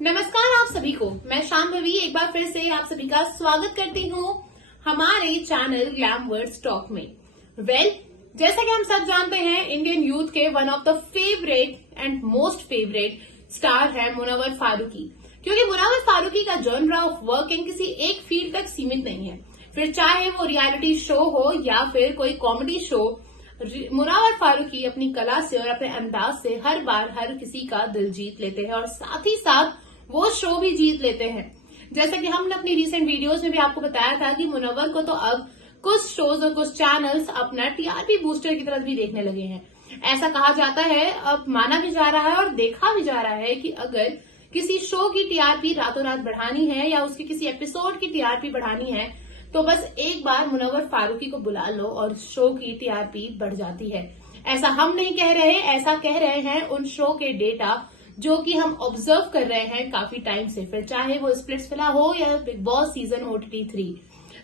नमस्कार आप सभी को। मैं शांभवी एक बार फिर से आप सभी का स्वागत करती हूँ हमारे चैनल ग्लैमवर्स टॉक में। जैसा कि हम सब जानते हैं, इंडियन यूथ के one of the favourite and most favourite star है मुनव्वर फारूकी। क्योंकि मुनव्वर फारूकी का जॉनरा ऑफ वर्किंग किसी एक फील्ड तक सीमित नहीं है, फिर चाहे वो रियलिटी शो हो या फिर कोई कॉमेडी शो। मुनव्वर फारूकी अपनी कला से और अपने अंदाज से हर बार हर किसी का दिल जीत लेते हैं और साथ ही साथ वो शो भी जीत लेते हैं। जैसा कि हमने अपनी रीसेंट वीडियोस में भी आपको बताया था कि मुनव्वर को तो अब कुछ शोज और कुछ चैनल्स अपना टीआरपी बूस्टर की तरफ भी देखने लगे हैं। ऐसा कहा जाता है, अब माना भी जा रहा है और देखा भी जा रहा है कि अगर किसी शो की टीआरपी रातों रात बढ़ानी है या उसके किसी एपिसोड की टीआरपी बढ़ानी है तो बस एक बार मुनव्वर फारूकी को बुला लो और शो की टीआरपी बढ़ जाती है। ऐसा हम नहीं कह रहे, ऐसा कह रहे हैं उन शो के डेटा जो कि हम ऑब्जर्व कर रहे हैं काफी टाइम से, फिर चाहे वो स्प्लिट्सविला हो या बिग बॉस सीजन OTT 3।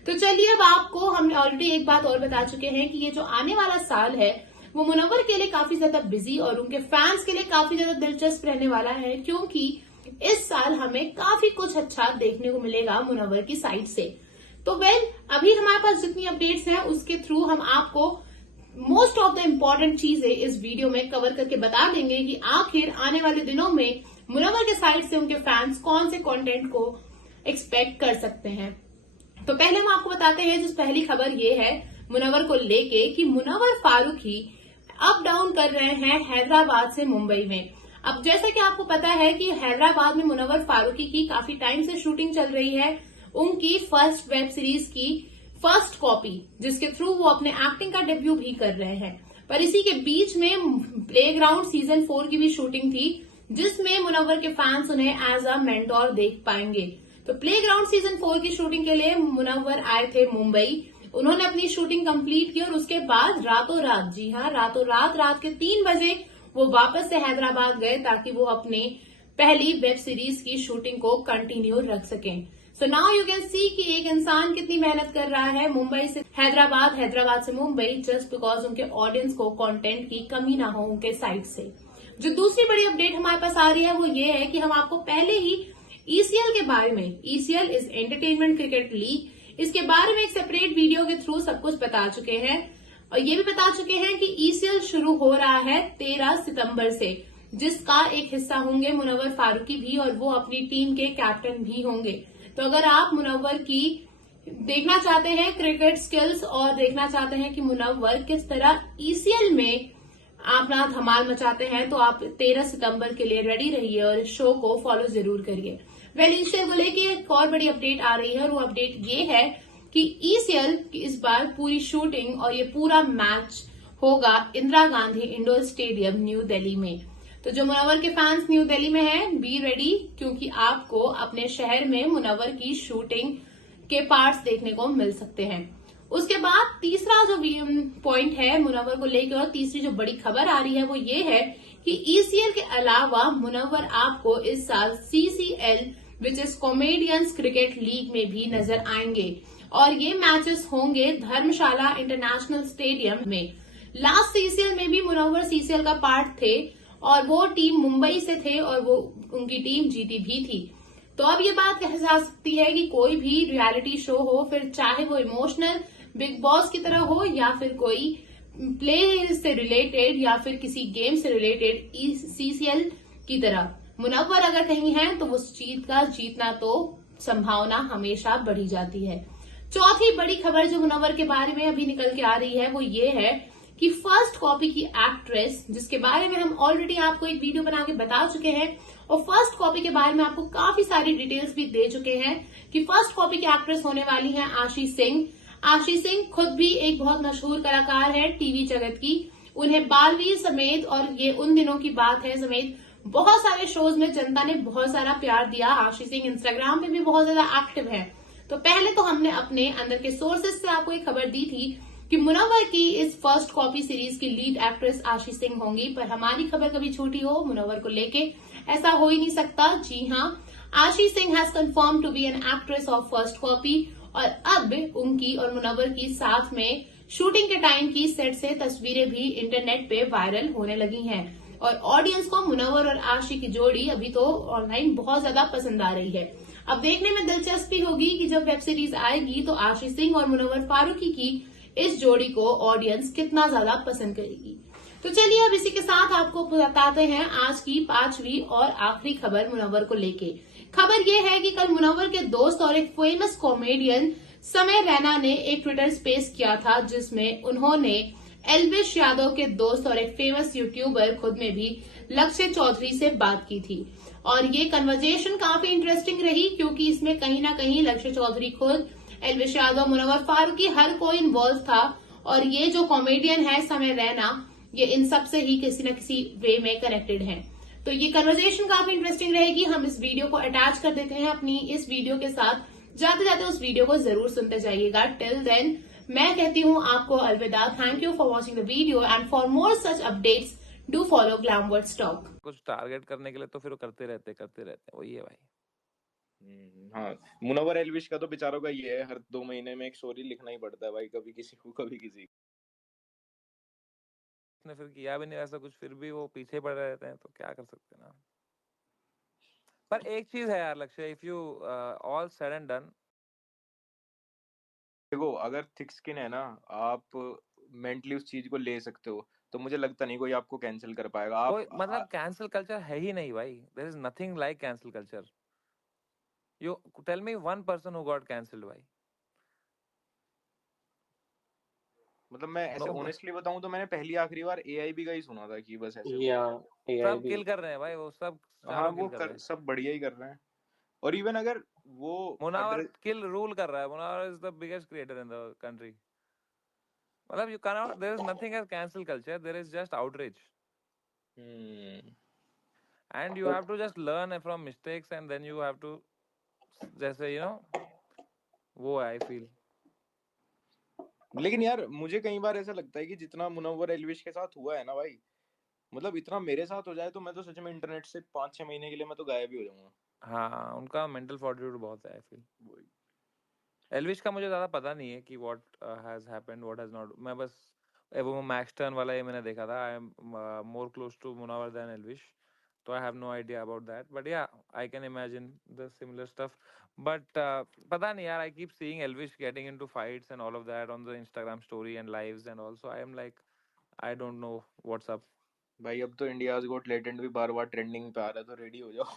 तो चलिए, अब आपको हमने ऑलरेडी एक बात और बता चुके हैं कि ये जो आने वाला साल है वो मुनव्वर के लिए काफी ज्यादा बिजी और उनके फैंस के लिए काफी ज्यादा दिलचस्प रहने वाला है, क्योंकि इस साल हमें काफी कुछ अच्छा देखने को मिलेगा मुनव्वर की साइड से। तो अभी हमारे पास जितनी अपडेट्स हैं उसके थ्रू हम आपको मोस्ट ऑफ द इम्पोर्टेंट चीजें इस वीडियो में कवर करके बता देंगे कि आखिर आने वाले दिनों में मुनव्वर के साइड से उनके फैंस कौन से कंटेंट को एक्सपेक्ट कर सकते हैं। तो पहले हम आपको बताते हैं, जिस पहली खबर ये है मुनव्वर को लेके कि मुनव्वर फारूकी अप डाउन कर रहे हैं हैदराबाद से मुंबई में। अब जैसा कि आपको पता है कि हैदराबाद में मुनव्वर फारूकी की काफी टाइम से शूटिंग चल रही है, उनकी फर्स्ट वेब सीरीज की फर्स्ट कॉपी, जिसके थ्रू वो अपने एक्टिंग का डेब्यू भी कर रहे हैं। पर इसी के बीच में प्लेग्राउंड सीजन 4 की भी शूटिंग थी, जिसमें मुनव्वर के फैंस उन्हें एज अ मेंटोर देख पाएंगे। तो प्लेग्राउंड सीजन 4 की शूटिंग के लिए मुनव्वर आए थे मुंबई। उन्होंने अपनी शूटिंग कंप्लीट की और उसके बाद रातों रात, जी हाँ रातों रात के 3 बजे वो वापस से हैदराबाद गए ताकि वो अपने पहली वेब सीरीज की शूटिंग को कंटिन्यू रख सकें। So now you can see कि एक इंसान कितनी मेहनत कर रहा है मुंबई से हैदराबाद, हैदराबाद से मुंबई, जस्ट बिकॉज उनके ऑडियंस को कंटेंट की कमी ना हो उनके साइड से। जो दूसरी बड़ी अपडेट हमारे पास आ रही है वो ये है कि हम आपको पहले ही ECL के बारे में, ECL is entertainment cricket league, इसके बारे में एक सेपरेट वीडियो के थ्रू सब कुछ बता चुके हैं और ये भी बता चुके हैं कि ECL शुरू हो रहा है 13 सितंबर से, जिसका एक हिस्सा होंगे मुनव्वर फारूकी भी और वो अपनी टीम के कैप्टन भी होंगे। तो अगर आप मुनव्वर की देखना चाहते हैं क्रिकेट स्किल्स और देखना चाहते हैं कि मुनव्वर किस तरह ECL में अपना धमाल मचाते हैं, तो आप 13 सितंबर के लिए रेडी रहिए और इस शो को फॉलो जरूर करिए। ECL को लेके एक और बड़ी अपडेट आ रही है और वो अपडेट ये है कि ECL की इस बार पूरी शूटिंग और ये पूरा मैच होगा Indira Gandhi indoor stadium new Delhi में। तो जो मुनव्वर के फैंस न्यू दिल्ली में हैं, बी रेडी, क्योंकि आपको अपने शहर में मुनव्वर की शूटिंग के पार्ट्स देखने को मिल सकते हैं। उसके बाद तीसरा जो पॉइंट है मुनव्वर को लेकर और तीसरी जो बड़ी खबर आ रही है वो ये है कि ECL के अलावा मुनव्वर आपको इस साल CCL which is comedians cricket league में भी नजर आएंगे और ये मैचेस होंगे धर्मशाला इंटरनेशनल स्टेडियम में। लास्ट CCL में भी मुनव्वर CCL का पार्ट थे और वो टीम मुंबई से थे और वो उनकी टीम जीती भी थी। तो अब ये बात कही जा सकती है कि कोई भी रियलिटी शो हो, फिर चाहे वो इमोशनल बिग बॉस की तरह हो या फिर कोई प्ले से रिलेटेड या फिर किसी गेम से रिलेटेड CCL की तरह, मुनव्वर अगर कहीं है तो उस चीज का जीतना तो संभावना हमेशा बढ़ी जाती है। चौथी बड़ी खबर जो मुनव्वर के बारे में अभी निकल के आ रही है वो ये है कि फर्स्ट कॉपी की एक्ट्रेस, जिसके बारे में हम ऑलरेडी आपको एक वीडियो बना के बता चुके हैं और फर्स्ट कॉपी के बारे में आपको काफी सारी डिटेल्स भी दे चुके हैं कि फर्स्ट कॉपी की एक्ट्रेस होने वाली है आशी सिंह। आशी सिंह खुद भी एक बहुत मशहूर कलाकार है टीवी जगत की। उन्हें बालवीर समेत, और ये उन दिनों की बात है, समेत बहुत सारे शोज में जनता ने बहुत सारा प्यार दिया। आशी सिंह इंस्टाग्राम पे भी बहुत ज्यादा एक्टिव है। तो पहले तो हमने अपने अंदर के सोर्सेज से आपको एक खबर दी थी कि मुनव्वर की इस फर्स्ट कॉपी सीरीज की लीड एक्ट्रेस आशी सिंह होंगी, पर हमारी खबर कभी झूठी हो मुनव्वर को लेके ऐसा हो ही नहीं सकता। जी हाँ, Ashi Singh has confirm to be an actress of First Copy और अब उनकी और मुनव्वर की साथ में शूटिंग के टाइम की सेट से तस्वीरें भी इंटरनेट पे वायरल होने लगी हैं और ऑडियंस को मुनव्वर और आशी की जोड़ी अभी तो ऑनलाइन बहुत ज्यादा पसंद आ रही है। अब देखने में दिलचस्पी होगी कि जब वेब सीरीज आएगी तो आशी सिंह और मुनव्वर फारूकी की इस जोड़ी को ऑडियंस कितना ज्यादा पसंद करेगी। तो चलिए अब इसी के साथ आपको बताते हैं आज की पांचवी और आखिरी खबर मुनव्वर को लेके। खबर ये है कि कल मुनव्वर के दोस्त और एक फेमस कॉमेडियन समय रैना ने एक ट्विटर स्पेस किया था जिसमें उन्होंने एल्विश यादव के दोस्त और एक फेमस यूट्यूबर खुद में भी लक्ष्य चौधरी से बात की थी। और ये कन्वर्जेशन काफी इंटरेस्टिंग रही क्योंकि इसमें कहीं ना कहीं लक्ष्य चौधरी खुद, एल्विश यादव, मुनव्वर फारूकी, हर कोई इन्वॉल्व था। और ये जो कॉमेडियन है समय रैना, ये इन सब से ही किसी न किसी वे में कनेक्टेड है। तो ये कन्वर्सेशन काफी इंटरेस्टिंग रहेगी। हम इस वीडियो को अटैच कर देते हैं अपनी इस वीडियो के साथ। जाते जाते उस वीडियो को जरूर सुनते जाइएगा। टिल देन मैं कहती हूँ आपको अलविदा। Thank you for watching the video and for more such updates do follow Glamwords Talk. कुछ टारगेट करने के लिए तो फिर वो करते रहते वही है भाई। हाँ, मुनव्वर एल्विश का तो बेचारों का ये है, हर 2 महीने में एक स्टोरी लिखना ही पड़ता है भाई, कभी किसी को कभी किसी को। उसने फिर किया भी नहीं ऐसा कुछ, फिर भी वो पीछे पड़ रहते हैं, तो क्या कर सकते हैं ना। पर एक चीज है यार लक्ष्य, if you all said and done, देखो अगर थिक स्किन है ना, आप मेंटली उस चीज को ले सकते हो, तो मुझे लगता नहीं कोई आपको कैंसिल कर पाएगा। आप कोई मतलब कैंसिल कल्चर है ही नहीं भाई। There is nothing like cancel culture. You tell me one person who got cancelled भाई। मतलब मैं ऐसे नो, ऑनेस्टली बताऊं तो मैंने पहली आखिरी बार एआईबी का ही सुना था कि बस ऐसे या हुआ था। सब एआईबी किल कर रहे हैं भाई, वो सब हाँ, चारों वो किल कर रहे हैं। सब बढ़िया ही कर रहे हैं। और इवन अगर वो मुनावर किल रूल कर रहा है। Munawar is the biggest creator in the country. मतलब you can not, there is nothing as cancel culture, there is just outreach. And you have to just learn from mistakes and then you have to, जैसे वो है, I feel। लेकिन यार मुझे कई बार ऐसा लगता है कि जितना मुनव्वर एल्विश के साथ हुआ है ना भाई, मतलब इतना मेरे साथ हो जाए तो मैं तो सच में इंटरनेट से 5-6 महीने के लिए मैं तो गायब ही हो जाऊंगा। हाँ, उनका मेंटल फोर्टिट्यूड बहुत है, I feel। एल्विश का मुझे ज्यादा पता नहीं है कि what has happened, what has not। मैं बस वो मैक्स टर्न वाला ये मैंने देखा था। I am more close to Munawar than Elvish, so I have no idea about that, but yeah, I can imagine the similar stuff। But पता नहीं यार, I keep seeing Elvish getting into fights and all of that on the Instagram story and lives and also I am like, I don't know what's up। भाई अब तो India's got talent भी बार बार trending पे आ रहा है, तो ready हो जाओ।